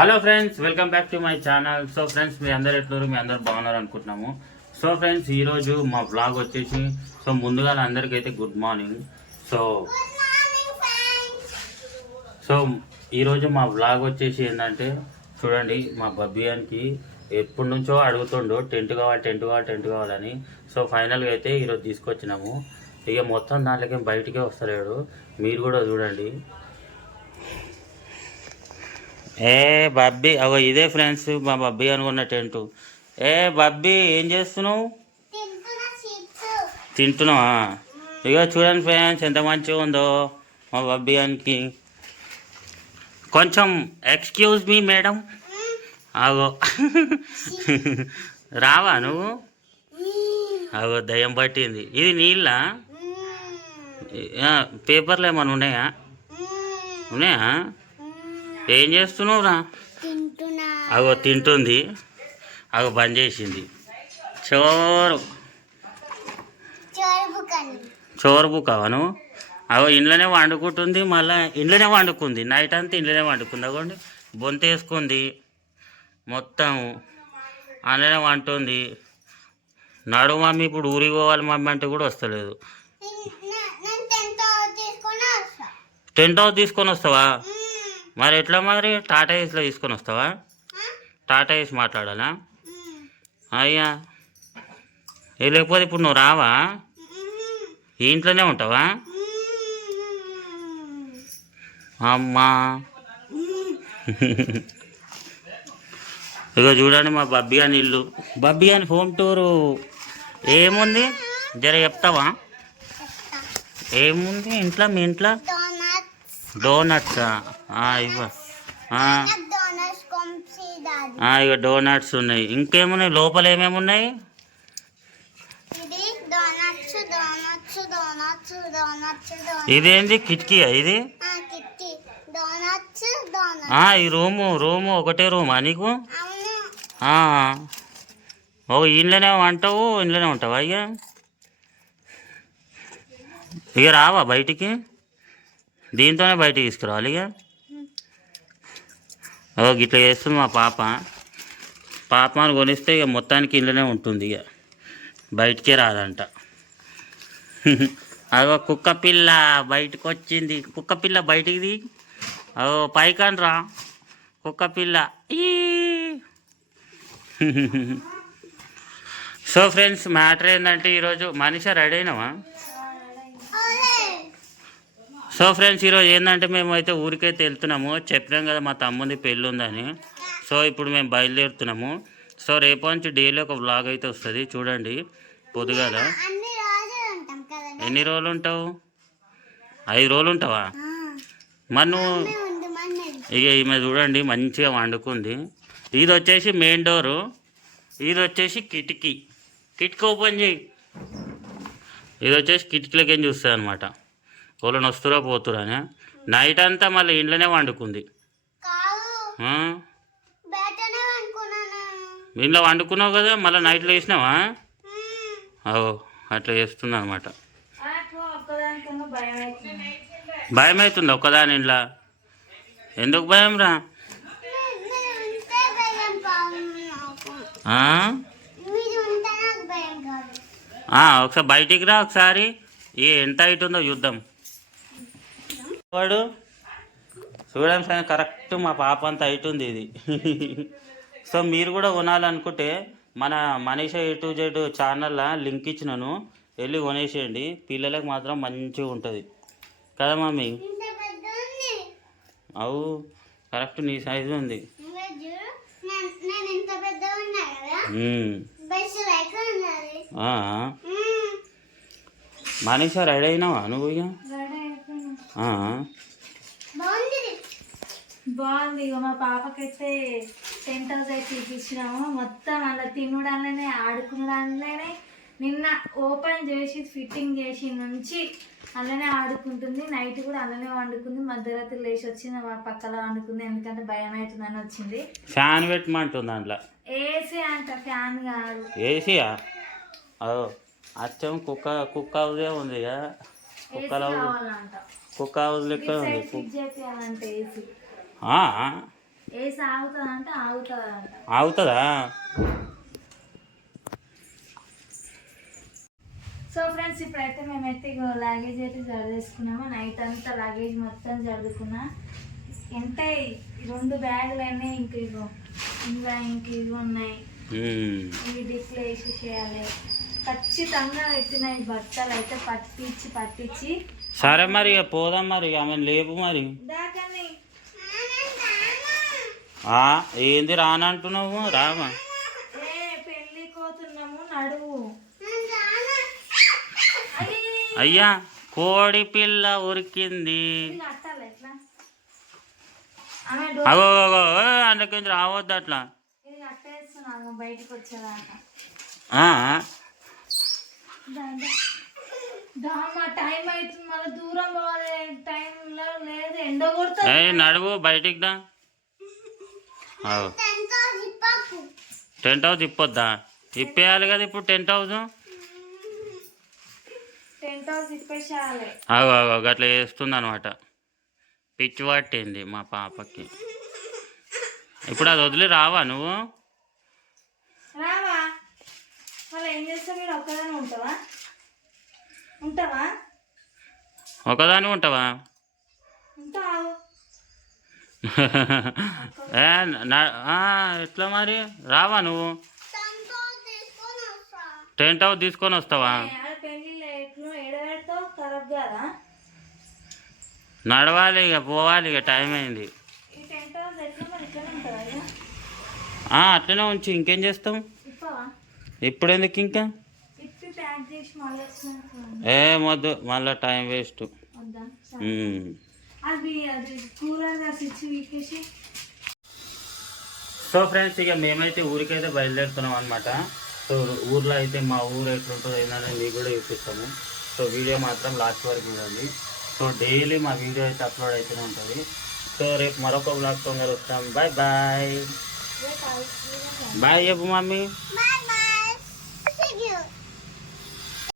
Hello friends welcome back to my channel so friends మీ అందరు ఎట్లున్నారు? మీ అందరు బాగున్నారు అనుకుంటున్నాము. సో ఫ్రెండ్స్ ఈరోజు మా బ్లాగ్ వచ్చేసి సో ముందుగా అందరికీ అయితే గుడ్ మార్నింగ్ సో సో ఈరోజు మా బ్లాగ్ వచ్చేసి ఏంటంటే చూడండి మా బబ్బియానికి ఎప్పటి నుంచో అడుగుతుండు టెంట్ కావాలి టెంట్ కావాలి టెంట్ కావాలని. సో ఫైనల్గా అయితే ఈరోజు తీసుకొచ్చినాము. ఇక మొత్తం దాంట్లోకి బయటికే వస్తలేడు. మీరు కూడా చూడండి. ఏ బబ్బీ అగో ఇదే ఫ్రెండ్స్ మా బబ్బీ అనుకున్న టెంట్ ఏ బబ్బీ ఏం చేస్తున్నావు? తింటున్నావా? ఇక చూడండి ఫ్రెండ్స్ ఎంత మంచిగా ఉందో మా బబ్బీ అనికి. కొంచెం ఎక్స్క్యూజ్ మీ మేడం అగో. రావా నువ్వు? అగో దయ్యం పట్టింది. ఇది నీళ్ళ? పేపర్లు ఏమైనా ఉన్నాయా? ఉన్నాయా? ఏం చేస్తున్నావు రా? తింటున్నా. అగో తింటుంది. అగో బంద్ చేసింది. చోరు. చెరుపు బుక్కవను అగో ఇంట్లోనే వండుకుంటుంది మళ్ళీ ఇంట్లోనే వండుకుంది. నైట్ అంతా ఇంట్లోనే వండుకుంది. అగోండి బొంత వేసుకుంది. మొత్తం అందులోనే వంటుంది నడు మమ్మీ ఇప్పుడు ఊరికి పోవాలి మమ్మీ అంటే కూడా వస్తలేదు. టెంట్ హౌస్ తీసుకొని వస్తావా? మరి ఎట్లా మరి? టాటా ఏస్లో తీసుకొని వస్తావా? టాటా ఏస్ మాట్లాడాలా? అయ్యా. ఏ లేకపోతే ఇప్పుడు నువ్వు రావా? ఈ ఇంట్లోనే ఉంటావా? అమ్మా. ఇగో చూడండి మా బబ్బీ అని ఇల్లు. బబ్బీ అని హోమ్ టూరు. ఏముంది? జర చెప్తావా? ఏముంది? ఇంట్లో మీ ఇంట్లో? డోనట్స్ ఇవ్వ. ఇక డోనట్స్ ఉన్నాయి. ఇంకేమున్నాయి? లోపల ఏమేమి ఉన్నాయి ఇదేంది? కిటికీయా ఇది? ఈ రూము రూము ఒకటే రూమా నీకు. ఓ ఇంట్లోనే వంటావు ఇంట్లోనే ఉంటావా ఇక ఇక రావా బయటికి? దీంతోనే బయటకు తీసుకురావాలి ఇక. ఓ గిట్లా చేస్తుంది మా పాప. పాప అని కొనిస్తే ఇక మొత్తానికి ఇంట్లోనే ఉంటుంది ఇక. బయటికే రాదంట. అదో కుక్క పిల్ల బయటకు వచ్చింది కుక్క పిల్ల బయటికి ది అగో పైకాని రా. కుక్క పిల్ల. ఈ. సో ఫ్రెండ్స్ మ్యాటర్ ఏంటంటే ఈరోజు మనిషి రెడీ అయినావా? సో ఫ్రెండ్స్ ఈరోజు ఏంటంటే మేము అయితే ఊరికైతే వెళ్తున్నాము. చెప్పినాం కదా మా తమ్ముంది పెళ్ళి ఉందని సో ఇప్పుడు మేము బయలుదేరుతున్నాము. సో రేపు నుంచి డైలీ ఒక వ్లాగ్ అయితే వస్తుంది. చూడండి. పొద్దుగాల. ఎన్ని రోజులు ఉంటావు? ఐదు రోజులు ఉంటావా? మన్నది ఇక ఈమె చూడండి మంచిగా వండుకుంది. ఇది వచ్చేసి మెయిన్ డోరు. ఇది వచ్చేసి కిటికీ. కిటికీ ఓపెన్ చేయి. ఇది వచ్చేసి కిటికీలకి ఏం చూస్తుంది అనమాట వాళ్ళని వస్తురా పోతురా నైట్ అంతా మళ్ళీ ఇంట్లోనే వండుకుంది. ఇంట్లో వండుకున్నావు కదా మళ్ళీ నైట్లో వేసినావా ఓ అట్లా చేస్తుంది అనమాట భయం అవుతుంది. ఒక్కదాని ఇంట్లో? ఎందుకు భయం రా? ఒకసారి బయటికి రా ఒకసారి. ఏ ఎంత ఉందో చూద్దాం. వాడు? చూడండి ఫ్రెండ్ కరెక్ట్ మా పాప అంత ఉంది ఇది. సో మీరు కూడా కొనాలనుకుంటే మన మనీష ఏ టు జెడ్ ఛానల్లో లింక్ ఇచ్చినాను. వెళ్ళి కొనేసేయండి. పిల్లలకు మాత్రం మంచిగా ఉంటుంది. కదా మమ్మీ? అవు కరెక్ట్ నీ సైజు ఉంది. మనీష రెడీ అయినావా నువ్వు ఇక. బాగుంది. ఇక మా పాపకైతే టెంట్ హౌస్ అయితే మొత్తం అలా తినడానిలోనే ఆడుకునడానిలోనే నిన్న ఓపెన్ చేసి ఫిట్టింగ్ చేసి నుంచి అలానే ఆడుకుంటుంది. నైట్ కూడా అలానే వండుకుంది. మధ్యరాత్రి లేచి వచ్చింది మా పక్కన వండుకుంది. ఎందుకంటే భయం అవుతుందని వచ్చింది. ఫ్యాన్ పెట్టమంటుంది దాంట్లో ఏసీ అంట ఫ్యాన్ కాదు. ఏసీయా? అచ్చం కుక్క కుక్క ఉంది కుక్కల కుక్క హౌస్ లెక్క ఉంది ఆగుతుంది? సో ఫ్రెండ్స్ ఇప్పుడైతే మేమైతే లగేజ్ అయితే జరుదేసుకున్నాము నైట్ అంతా లగేజ్ మొత్తం జరుదుకున్నా ఎంత రెండు బ్యాగులు అయినాయి ఇంక ఇగో ఇంకా ఇంక ఇవి ఉన్నాయి. ఇవి డిస్ప్లే వేసి చేయాలి. ఖచ్చితంగా పెట్టిన ఈ బట్టలు అయితే పట్టించి పట్టించి. సరే మరి ఇక పోదాం మరి ఆమె లేపు మరి. దాకాని. ఏంది రానంటున్నావు రామా పెళ్ళి కోతున్నాము నడువు. అయ్యా. కోడి పిల్ల ఉరికింది. అగో అందుకని రావద్దు అట్లా? బయటకు వచ్చేదాకా. ఆ, దామా టైం అవుతుంది మళ్ళీ దూరం పోవాలి. టైంలో లేదు ఎండ కొడుతుంది. ఏయ్ నడువు బయటికి దా. టెంట్ హౌస్ ఇప్పొద్దా ఇప్పేయాలి కదా ఇప్పుడు టెంట్ హౌస్? టెంట్ హౌస్ ఇప్పేసేయాలి అగో అగో గట్లా చేస్తుంది అనమాట పిచ్చి పట్టింది మా పాపకి. ఇప్పుడు అది వదిలి రావా నువ్వు రావా మళ్ళీ ఏం చేస్తావు మీరు ఒక్కదాని ఉంటావా? ఉంటావా? ఒకదాని ఉంటావా? ఎట్లా మరి? రావా నువ్వు? టెంట్ హౌస్ తీసుకొని వస్తావా? నడవాలి ఇక పోవాలి ఇక టైం అయింది. అట్లనే ఉంచి ఇంకేం చేస్తాం? ఇప్పుడు ఎందుకు ఇంకా ఇప్పి ప్యాక్ చేసి మళ్ళీ వచ్చినాక ఏ మొద్దు మళ్ళీ టైం వేస్ట్ వద్దా? సో ఫ్రెండ్స్ ఇక మేమైతే ఊరికైతే బయలుదేరుతున్నాం అనమాట సో ఊర్లో అయితే మా ఊరు ఎట్లుంటుందో ఏంటనేది మీకు కూడా చూపిస్తాము. సో వీడియో మాత్రం లాస్ట్ వరకు చూడండి. సో డైలీ మా వీడియో అయితే అప్లోడ్ అయితేనే ఉంటుంది. సో రేపు మరొక బ్లాగ్ తొందర వస్తాం. బాయ్ బాయ్ బాయ్ చెప్పు మమ్మీ.